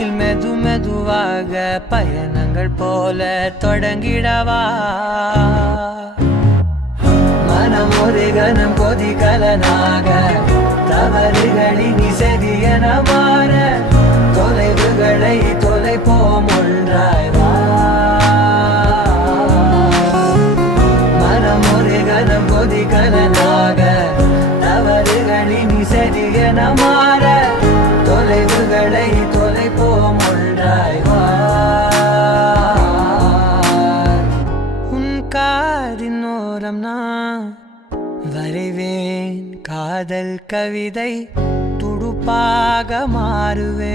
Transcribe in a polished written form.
நம்மில் மெது மெதுவாக பயணங்கள் போல தொடங்கிடவா மனம் ஒரு கணம் கொதிகலனாக தவறுகளின் இசையென மாற தொலைவுகளை தொலைப்போம் ஒன்றாய் வா மனம் ஒரு கணம் கொதிகலனாக தவறுகளின் இசையென மாற தொலைவுகளை தொலைப்போம் ஒன்றாய் வா உன் காதின் ஓரம் நான் வரைவேன் காதல் கவிதை துடுப்பாக மாறுவேன்